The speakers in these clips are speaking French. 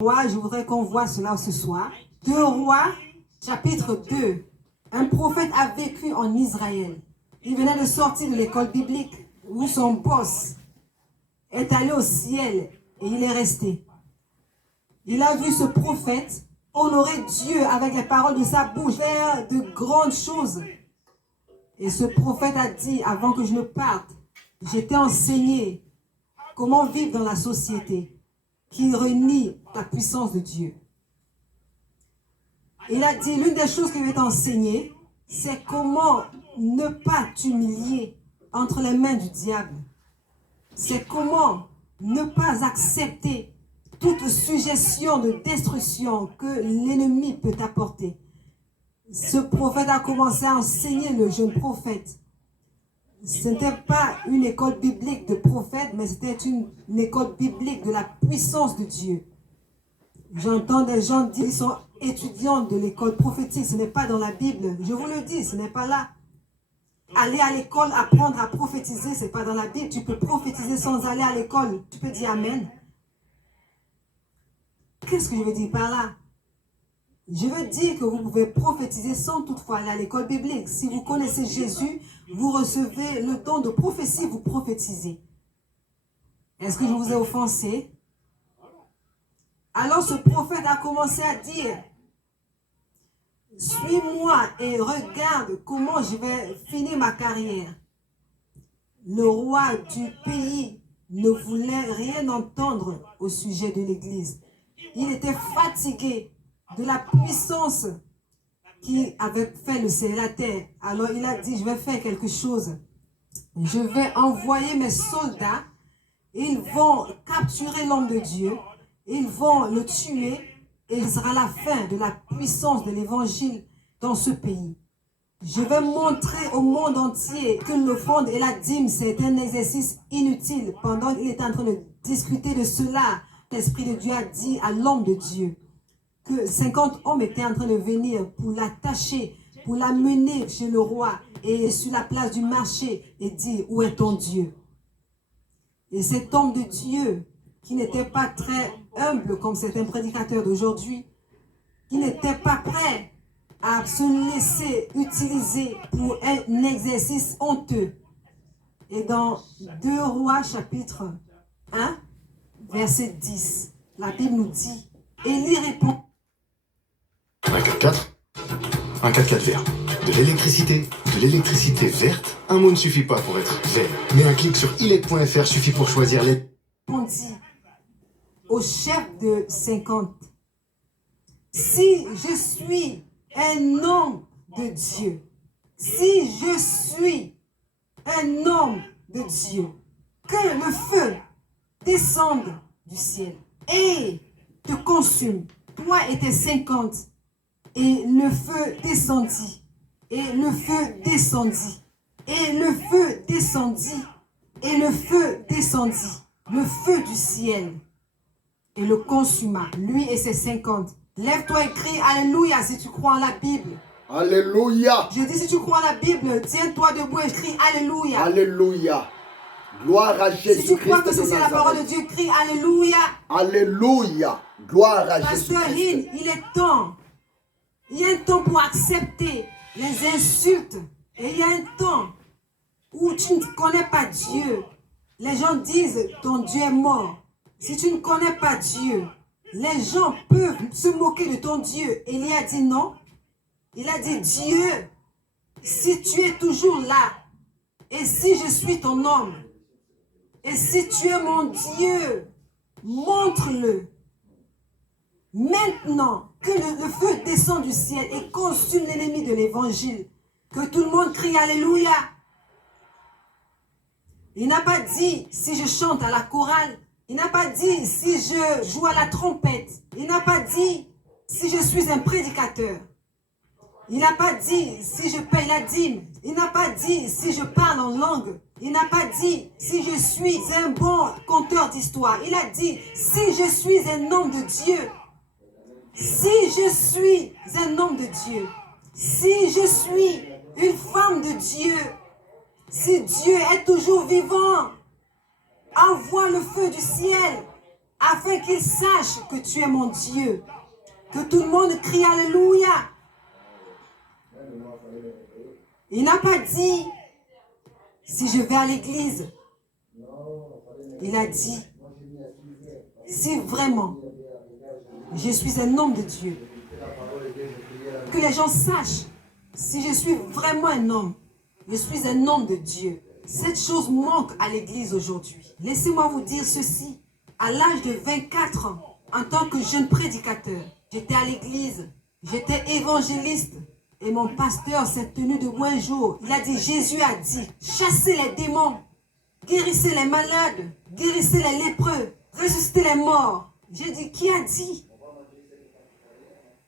Je voudrais qu'on voit cela ce soir. 2 Rois, chapitre 2. Un prophète a vécu en Israël. Il venait de sortir de l'école biblique où son boss est allé au ciel et il est resté. Il a vu ce prophète honorer Dieu avec les paroles de sa bouche, faire de grandes choses. Et ce prophète a dit, avant que je ne parte, je t'ai enseigné comment vivre dans la société qui renie la puissance de Dieu. Il a dit, l'une des choses que je vais t'enseigner, c'est comment ne pas t'humilier entre les mains du diable. C'est comment ne pas accepter toute suggestion de destruction que l'ennemi peut t'apporter. Ce prophète a commencé à enseigner le jeune prophète. Ce n'était pas une école biblique de prophète, mais c'était une école biblique de la puissance de Dieu. J'entends des gens dire qu'ils sont étudiants de l'école prophétique. Ce n'est pas dans la Bible. Je vous le dis, ce n'est pas là. Aller à l'école, apprendre à prophétiser, ce n'est pas dans la Bible. Tu peux prophétiser sans aller à l'école. Tu peux dire Amen. Qu'est-ce que je veux dire par là? Je veux dire que vous pouvez prophétiser sans toutefois aller à l'école biblique. Si vous connaissez Jésus, vous recevez le don de prophétie, vous prophétisez. Est-ce que je vous ai offensé? Alors ce prophète a commencé à dire, suis-moi et regarde comment je vais finir ma carrière. Le roi du pays ne voulait rien entendre au sujet de l'Église. Il était fatigué de la puissance qui avait fait le ciel et la terre. Alors il a dit, je vais faire quelque chose. Je vais envoyer mes soldats. Ils vont capturer l'homme de Dieu. Ils vont le tuer. Et ce sera la fin de la puissance de l'évangile dans ce pays. Je vais montrer au monde entier que l'offrande et la dîme, c'est un exercice inutile. Pendant qu'il était en train de discuter de cela, l'Esprit de Dieu a dit à l'homme de Dieu que 50 hommes étaient en train de venir pour l'attacher, pour l'amener chez le roi et sur la place du marché et dire, où est ton Dieu? Et cet homme de Dieu, qui n'était pas très humble comme certains prédicateurs d'aujourd'hui, qui n'était pas prêt à se laisser utiliser pour un exercice honteux. Et dans 2 Rois chapitre 1, verset 10, la Bible nous dit, Élie répond, un 4x4, un 4x4 vert. De l'électricité verte, un mot ne suffit pas pour être vert. Mais un clic sur ilec.fr suffit pour choisir les... On dit au chef de 50, si je suis un homme de Dieu, si je suis un homme de Dieu, que le feu descende du ciel et te consume, toi et tes 50. Et le feu descendit, et le feu descendit, et le feu descendit, et le feu descendit, le feu du ciel, et le consuma, lui et ses 50. Lève-toi et crie Alléluia si tu crois en la Bible. Alléluia. Je dis si tu crois en la Bible, tiens-toi debout et crie Alléluia. Alléluia. Gloire à Jésus-Christ. Si tu crois que c'est la parole de Dieu, crie Alléluia. Alléluia. Gloire à Pasteur Jésus-Christ. Lynn, il est temps. Il y a un temps pour accepter les insultes. Et il y a un temps où tu ne connais pas Dieu. Les gens disent ton Dieu est mort. Si tu ne connais pas Dieu, les gens peuvent se moquer de ton Dieu. Élie a dit non. Il a dit Dieu, si tu es toujours là, et si je suis ton homme, et si tu es mon Dieu, montre-le. Maintenant que le feu descend du ciel et consume l'ennemi de l'évangile, que tout le monde crie Alléluia. Il n'a pas dit si je chante à la chorale. Il n'a pas dit si je joue à la trompette. Il n'a pas dit si je suis un prédicateur. Il n'a pas dit si je paye la dîme. Il n'a pas dit si je parle en langue. Il n'a pas dit si je suis un bon conteur d'histoire. Il a dit si je suis un homme de Dieu. Si je suis un homme de Dieu, si je suis une femme de Dieu, si Dieu est toujours vivant, envoie le feu du ciel afin qu'ils sachent que tu es mon Dieu. Que tout le monde crie Alléluia. Il n'a pas dit si je vais à l'église. Il a dit si vraiment je suis un homme de Dieu. Que les gens sachent si je suis vraiment un homme. Je suis un homme de Dieu. Cette chose manque à l'église aujourd'hui. Laissez-moi vous dire ceci. À l'âge de 24 ans, en tant que jeune prédicateur, j'étais à l'église, j'étais évangéliste. Et mon pasteur s'est tenu debout un jour. Il a dit, Jésus a dit, chassez les démons, guérissez les malades, guérissez les lépreux, ressuscitez les morts. J'ai dit, qui a dit?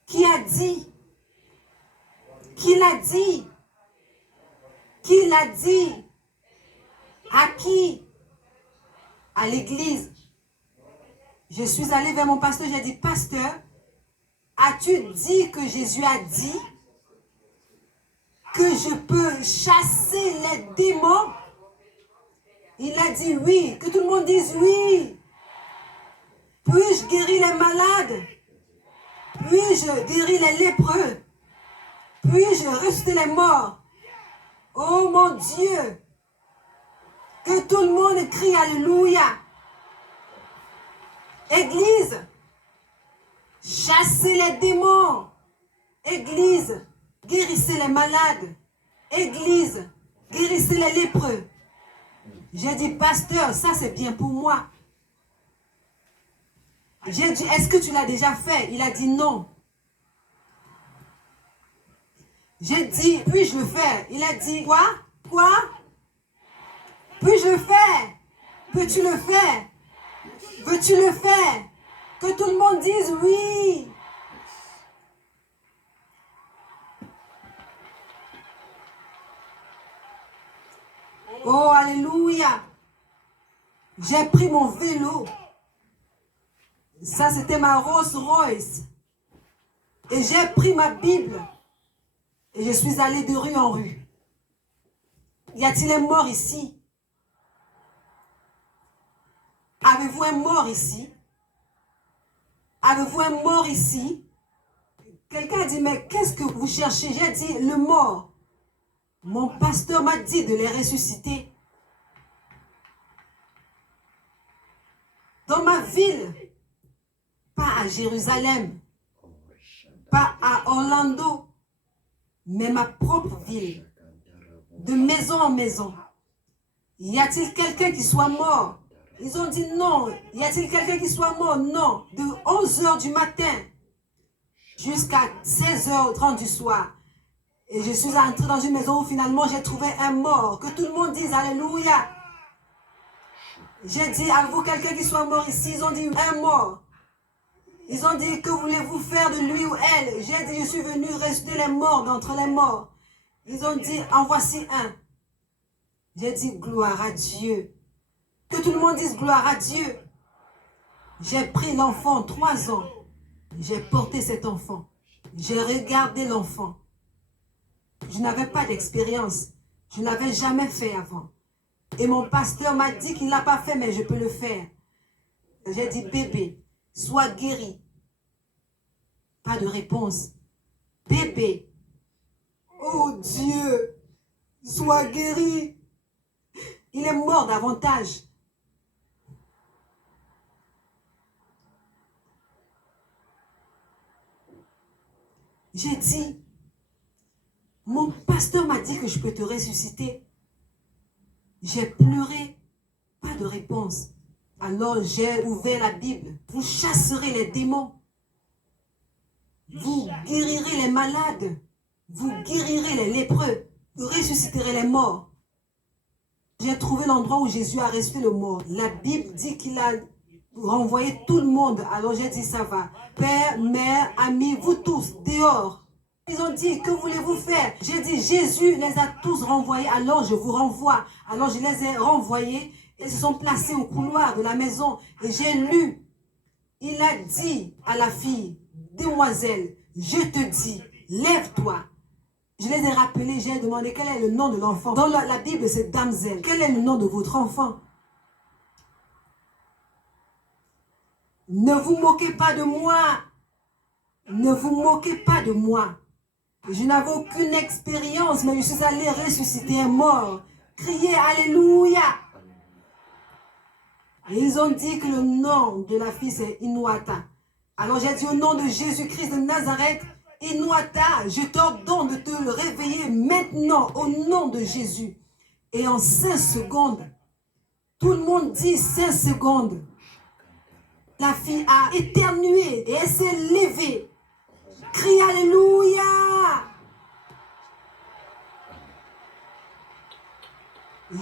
Qui a dit? Qui l'a dit? Qui l'a dit? À qui? À l'église. Je suis allée vers mon pasteur, j'ai dit, pasteur, as-tu dit que Jésus a dit que je peux chasser les démons? Il a dit oui, que tout le monde dise oui. Puis-je guérir les malades? Puis-je guérir les lépreux? Puis-je ressusciter les morts? Oh mon Dieu! Que tout le monde crie Alléluia! Église, chassez les démons. Église, guérissez les malades. Église, guérissez les lépreux. J'ai dit, pasteur, ça c'est bien pour moi. J'ai dit, est-ce que tu l'as déjà fait? Il a dit non. J'ai dit, puis-je le faire? Il a dit, quoi? Quoi? Puis-je le faire? Peux-tu le faire? Veux-tu le faire? Que tout le monde dise oui. Oh, alléluia. J'ai pris mon vélo. Ça, c'était ma Rolls Royce. Et j'ai pris ma Bible. Et je suis allée de rue en rue. Y a-t-il un mort ici? Avez-vous un mort ici? Avez-vous un mort ici? Quelqu'un a dit, mais qu'est-ce que vous cherchez? J'ai dit, le mort. Mon pasteur m'a dit de les ressusciter. Dans ma ville, pas à Jérusalem, pas à Orlando, mais ma propre ville, de maison en maison. Y a-t-il quelqu'un qui soit mort? Ils ont dit non. Y a-t-il quelqu'un qui soit mort? Non. De 11h du matin jusqu'à 16h30 du soir. Et je suis entrée dans une maison où finalement j'ai trouvé un mort. Que tout le monde dise Alléluia. J'ai dit, avez-vous quelqu'un qui soit mort ici? Ils ont dit un mort. Ils ont dit, que voulez-vous faire de lui ou elle? J'ai dit, je suis venu ressusciter les morts d'entre les morts. Ils ont dit, en voici un. J'ai dit, gloire à Dieu. Que tout le monde dise gloire à Dieu. J'ai pris l'enfant, 3 ans. J'ai porté cet enfant. J'ai regardé l'enfant. Je n'avais pas d'expérience. Je ne l'avais jamais fait avant. Et mon pasteur m'a dit qu'il ne l'a pas fait, mais je peux le faire. J'ai dit, bébé, sois guéri. Pas de réponse. Bébé, oh Dieu, sois guéri. Il est mort davantage. J'ai dit, mon pasteur m'a dit que je peux te ressusciter. J'ai pleuré, pas de réponse. Alors j'ai ouvert la Bible. Vous chasserez les démons. Vous guérirez les malades. Vous guérirez les lépreux. Vous ressusciterez les morts. J'ai trouvé l'endroit où Jésus a ressuscité le mort. La Bible dit qu'il a renvoyé tout le monde. Alors j'ai dit, ça va. Père, mère, amis, vous tous, dehors. Ils ont dit, que voulez-vous faire? J'ai dit, Jésus les a tous renvoyés, alors je vous renvoie. Alors je les ai renvoyés et se sont placés au couloir de la maison. Et j'ai lu, il a dit à la fille, demoiselle, je te dis, lève-toi. Je les ai rappelés, j'ai demandé quel est le nom de l'enfant. Dans la Bible, c'est damsel. Quel est le nom de votre enfant? Ne vous moquez pas de moi. Ne vous moquez pas de moi. Je n'avais aucune expérience, mais je suis allé ressusciter un mort. Criez Alléluia. Et ils ont dit que le nom de la fille c'est Inuata. Alors j'ai dit au nom de Jésus-Christ de Nazareth, Inuata, je t'ordonne de te réveiller maintenant au nom de Jésus. Et en 5 secondes, tout le monde dit 5 secondes. La fille a éternué et elle s'est levée. Crie Alléluia.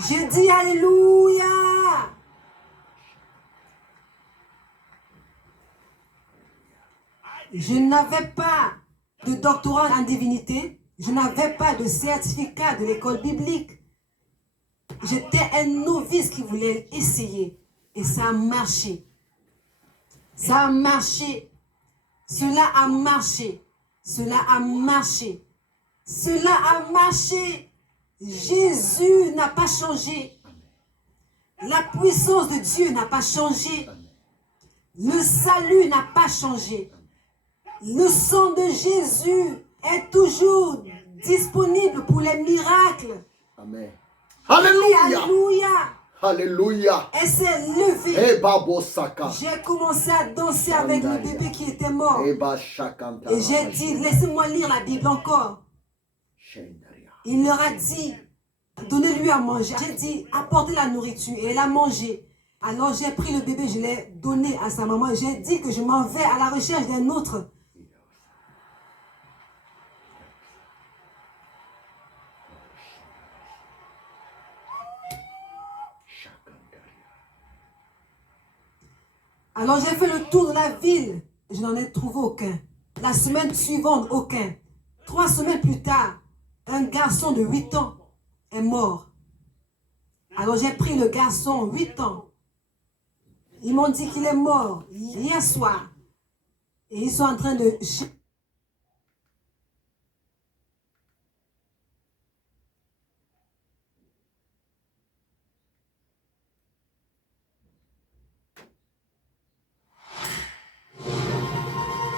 J'ai dit Alléluia. Je n'avais pas de doctorat en divinité. Je n'avais pas de certificat de l'école biblique. J'étais un novice qui voulait essayer. Et ça a marché. Ça a marché. Cela a marché. Cela a marché. Cela a marché. Jésus n'a pas changé. La puissance de Dieu n'a pas changé. Le salut n'a pas changé. Le sang de Jésus est toujours disponible pour les miracles. Amen. Alléluia. Alléluia. Alléluia. Elle s'est levée. Eh, Babo Saka. J'ai commencé à danser avec le bébé qui était mort. Eh, Ba Shakanta. Et j'ai dit, laissez-moi lire la Bible encore. Shendaria. Il leur a dit, donnez-lui à manger. J'ai dit, apportez la nourriture. Et elle a mangé. Alors j'ai pris le bébé, je l'ai donné à sa maman. J'ai dit que je m'en vais à la recherche d'un autre. Alors j'ai fait le tour de la ville. Je n'en ai trouvé aucun. La semaine suivante, aucun. 3 semaines plus tard, un garçon de 8 ans est mort. Alors j'ai pris le garçon, 8 ans. Ils m'ont dit qu'il est mort hier soir. Et ils sont en train de...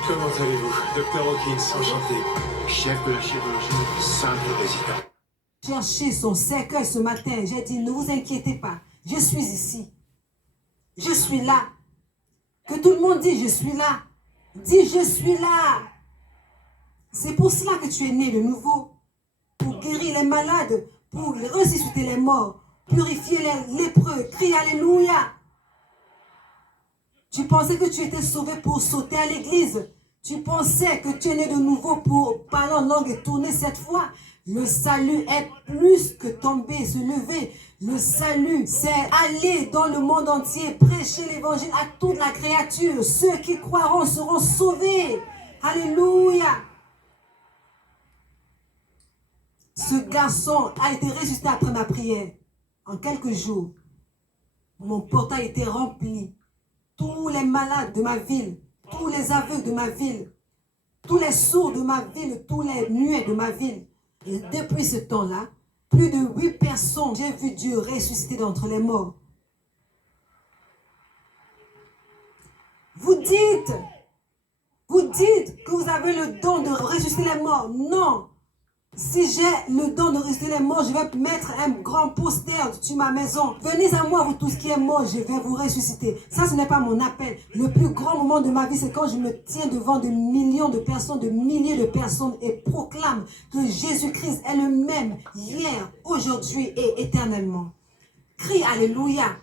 Comment allez-vous? Docteur Hawkins, enchanté. Chef de la chirurgie, simple résident. chercher son cercueil ce matin. J'ai dit, ne vous inquiétez pas. Je suis ici. Je suis là. Que tout le monde dise, je suis là. Dis, je suis là. C'est pour cela que tu es né de nouveau. Pour guérir les malades, pour ressusciter les morts, purifier les lépreux. Crie Alléluia. Tu pensais que tu étais sauvé pour sauter à l'église. Tu pensais que tu es né de nouveau pour parler en langue et tourner cette fois. Le salut est plus que tomber, se lever. Le salut, c'est aller dans le monde entier, prêcher l'évangile à toute la créature. Ceux qui croiront seront sauvés. Alléluia. Ce garçon a été ressuscité après ma prière. En quelques jours, mon portail était rempli. Tous les malades de ma ville, tous les aveugles de ma ville, tous les sourds de ma ville, tous les muets de ma ville. Et depuis ce temps-là, plus de 8 personnes, j'ai vu Dieu ressusciter d'entre les morts. Vous dites que vous avez le don de ressusciter les morts. Non. Si j'ai le don de ressusciter les morts, je vais mettre un grand poster sur ma maison. Venez à moi, vous tous qui êtes morts, je vais vous ressusciter. Ça, ce n'est pas mon appel. Le plus grand moment de ma vie, c'est quand je me tiens devant de millions de personnes, de milliers de personnes et proclame que Jésus-Christ est le même hier, aujourd'hui et éternellement. Crie Alléluia.